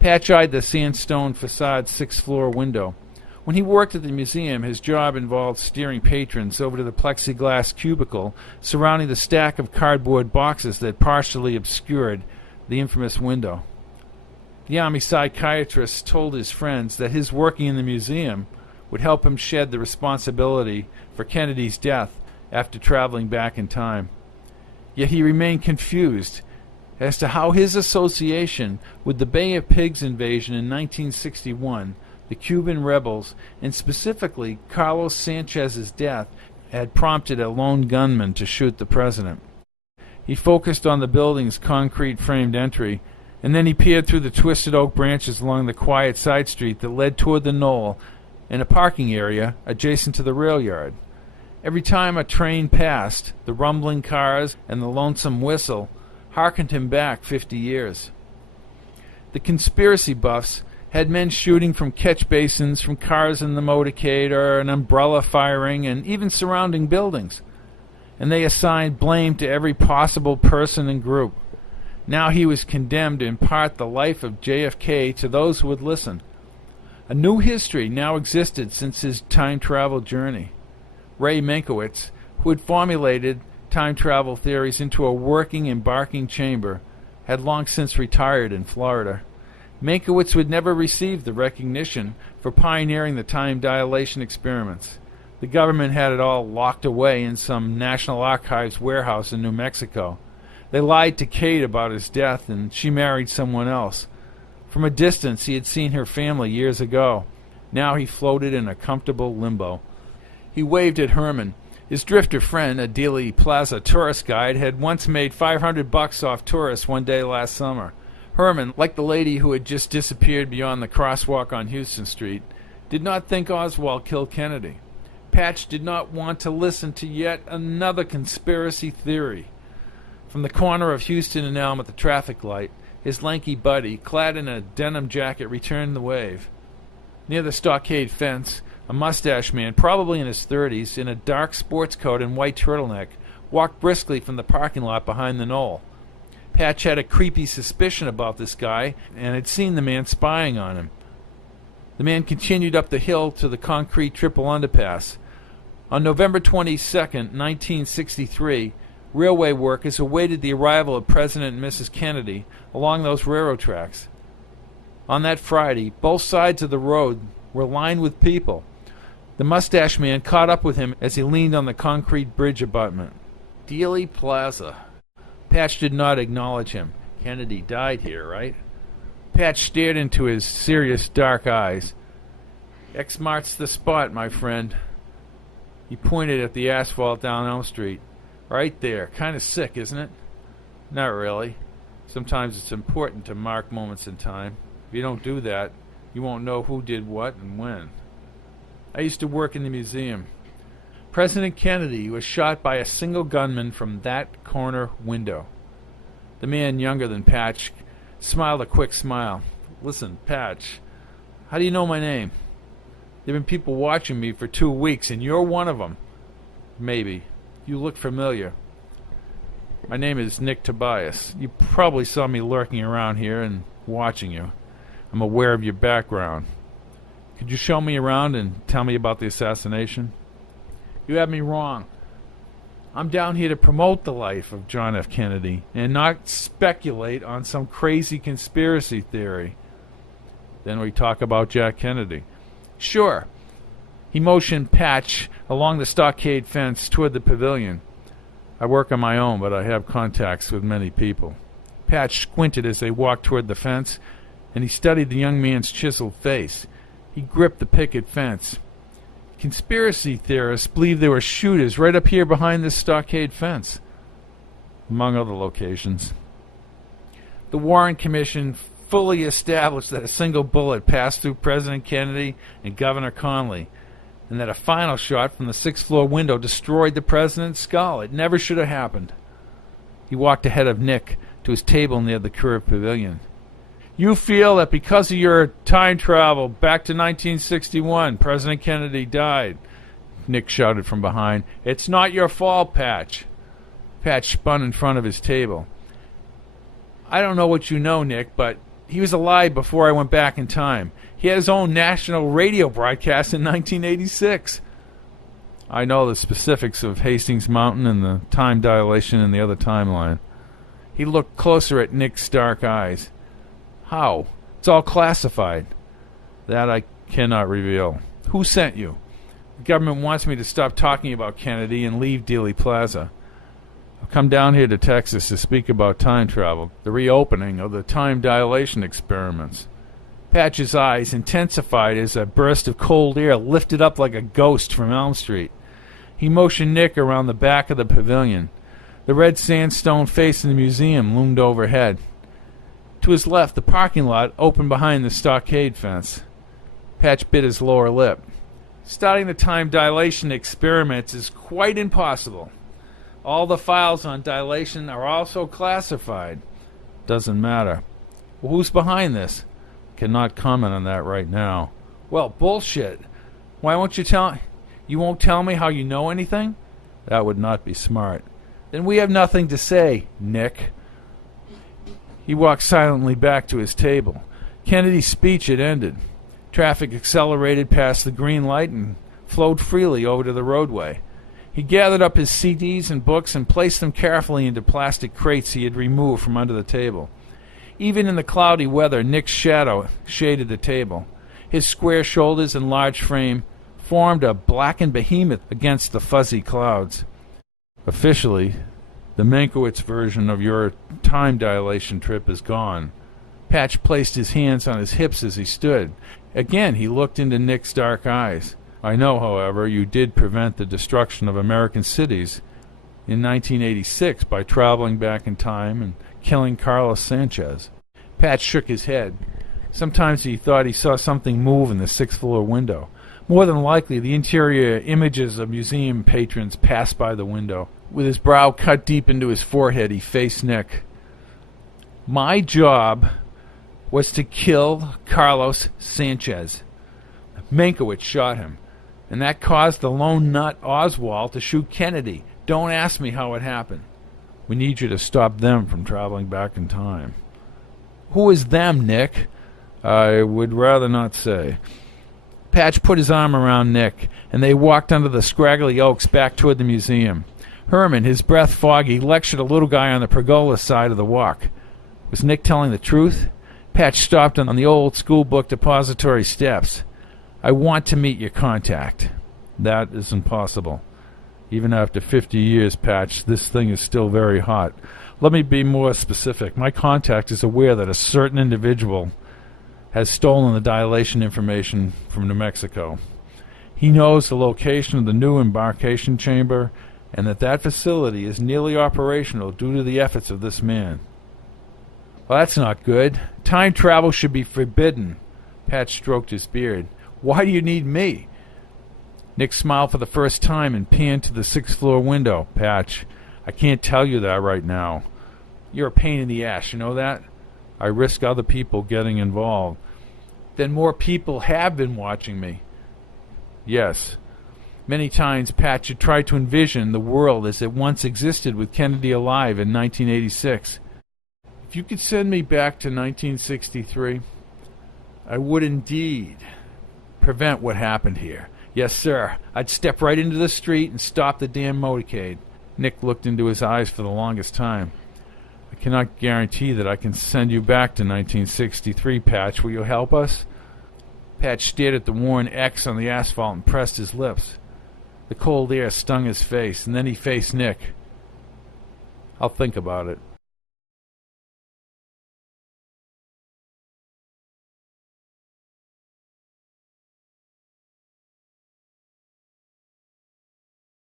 Patch eyed the sandstone facade's sixth-floor window. When he worked at the museum, his job involved steering patrons over to the plexiglass cubicle surrounding the stack of cardboard boxes that partially obscured the infamous window. The Army psychiatrist told his friends that his working in the museum would help him shed the responsibility for Kennedy's death after traveling back in time. Yet he remained confused as to how his association with the Bay of Pigs invasion in 1961, the Cuban rebels, and specifically Carlos Sanchez's death, had prompted a lone gunman to shoot the president. He focused on the building's concrete-framed entry, and then he peered through the twisted oak branches along the quiet side street that led toward the knoll and a parking area adjacent to the rail yard. Every time a train passed, the rumbling cars and the lonesome whistle harkened him back 50 years. The conspiracy buffs had men shooting from catch basins, from cars in the motorcade, or an umbrella firing, and even surrounding buildings. And they assigned blame to every possible person and group. Now he was condemned to impart the life of JFK to those who would listen. A new history now existed since his time travel journey. Ray Mankiewicz, who had formulated time travel theories into a working embarking chamber, had long since retired in Florida. Mankiewicz would never receive the recognition for pioneering the time dilation experiments. The government had it all locked away in some National Archives warehouse in New Mexico. They lied to Kate about his death, and she married someone else. From a distance, he had seen her family years ago. Now he floated in a comfortable limbo. He waved at Herman. His drifter friend, a Dealey Plaza tourist guide, had once made $500 off tourists one day last summer. Herman, like the lady who had just disappeared beyond the crosswalk on Houston Street, did not think Oswald killed Kennedy. Patch did not want to listen to yet another conspiracy theory. From the corner of Houston and Elm at the traffic light, his lanky buddy, clad in a denim jacket, returned the wave. Near the stockade fence, a mustache man, probably in his 30s, in a dark sports coat and white turtleneck, walked briskly from the parking lot behind the knoll. Patch had a creepy suspicion about this guy and had seen the man spying on him. The man continued up the hill to the concrete triple underpass. On November 22nd, 1963, railway workers awaited the arrival of President and Mrs. Kennedy along those railroad tracks. On that Friday, both sides of the road were lined with people. The mustache man caught up with him as he leaned on the concrete bridge abutment. Dealey Plaza. Patch did not acknowledge him. Kennedy died here, right? Patch stared into his serious dark eyes. X marks the spot, my friend. He pointed at the asphalt down Elm Street. Right there. Kind of sick, isn't it? Not really. Sometimes it's important to mark moments in time. If you don't do that, you won't know who did what and when. I used to work in the museum. President Kennedy was shot by a single gunman from that corner window. The man, younger than Patch, smiled a quick smile. Listen, Patch, how do you know my name? There have been people watching me for 2 weeks, and you're one of them. Maybe. You look familiar. My name is Nick Tobias. You probably saw me lurking around here and watching you. I'm aware of your background. Could you show me around and tell me about the assassination? You have me wrong. I'm down here to promote the life of John F. Kennedy and not speculate on some crazy conspiracy theory. Then we talk about Jack Kennedy. Sure. He motioned Patch along the stockade fence toward the pavilion. I work on my own, but I have contacts with many people. Patch squinted as they walked toward the fence, and he studied the young man's chiseled face. He gripped the picket fence. Conspiracy theorists believe there were shooters right up here behind this stockade fence, among other locations. The Warren Commission fully established that a single bullet passed through President Kennedy and Governor Conley, and that a final shot from the sixth-floor window destroyed the president's skull. It never should have happened. He walked ahead of Nick to his table near the curved pavilion. You feel that because of your time travel back to 1961, President Kennedy died, Nick shouted from behind. It's not your fault, Patch. Patch spun in front of his table. I don't know what you know, Nick, but He was alive before I went back in time. He had his own national radio broadcast in 1986. I know the specifics of Hastings Mountain and the time dilation in the other timeline. He looked closer at Nick's dark eyes. How? It's all classified. That I cannot reveal. Who sent you? The government wants me to stop talking about Kennedy and leave Dealey Plaza. I've come down here to Texas to speak about time travel, the reopening of the time dilation experiments. Patch's eyes intensified as a burst of cold air lifted up like a ghost from Elm Street. He motioned Nick around the back of the pavilion. The red sandstone face in the museum loomed overhead. To his left, the parking lot opened behind the stockade fence. Patch bit his lower lip. Starting the time dilation experiments is quite impossible. All the files on dilation are also classified. Doesn't matter. Well, who's behind this? Cannot comment on that right now. Well, bullshit. Why won't you tell... You won't tell me how you know anything? That would not be smart. Then we have nothing to say, Nick. He walked silently back to his table. Kennedy's speech had ended. Traffic accelerated past the green light and flowed freely over to the roadway. He gathered up his CDs and books and placed them carefully into plastic crates he had removed from under the table. Even in the cloudy weather, Nick's shadow shaded the table. His square shoulders and large frame formed a blackened behemoth against the fuzzy clouds. Officially, the Mankiewicz version of your time dilation trip is gone. Patch placed his hands on his hips as he stood. Again, he looked into Nick's dark eyes. I know, however, you did prevent the destruction of American cities in 1986 by traveling back in time and killing Carlos Sanchez. Patch shook his head. Sometimes he thought he saw something move in the sixth-floor window. More than likely, the interior images of museum patrons passed by the window. With his brow cut deep into his forehead, he faced Nick. My job was to kill Carlos Sanchez. Mankiewicz shot him, and that caused the lone nut Oswald to shoot Kennedy. Don't ask me how it happened. We need you to stop them from traveling back in time. Who is them, Nick? I would rather not say. Patch put his arm around Nick, and they walked under the scraggly oaks back toward the museum. Herman, his breath foggy, lectured a little guy on the pergola side of the walk. Was Nick telling the truth? Patch stopped on the old school book depository steps. I want to meet your contact. That is impossible. Even after 50 years, Patch, this thing is still very hot. Let me be more specific. My contact is aware that a certain individual has stolen the dilation information from New Mexico. He knows the location of the new embarkation chamber and that facility is nearly operational due to the efforts of this man. Well, that's not good. Time travel should be forbidden. Patch stroked his beard. Why do you need me? Nick smiled for the first time and panned to the sixth-floor window. Patch, I can't tell you that right now. You're a pain in the ass, you know that? I risk other people getting involved. Then more people have been watching me. Yes. Many times Patch had tried to envision the world as it once existed with Kennedy alive in 1986. If you could send me back to 1963, I would indeed prevent what happened here. Yes, sir. I'd step right into the street and stop the damn motorcade. Nick looked into his eyes for the longest time. I cannot guarantee that I can send you back to 1963, Patch. Will you help us? Patch stared at the worn X on the asphalt and pressed his lips. The cold air stung his face, and then he faced Nick. I'll think about it.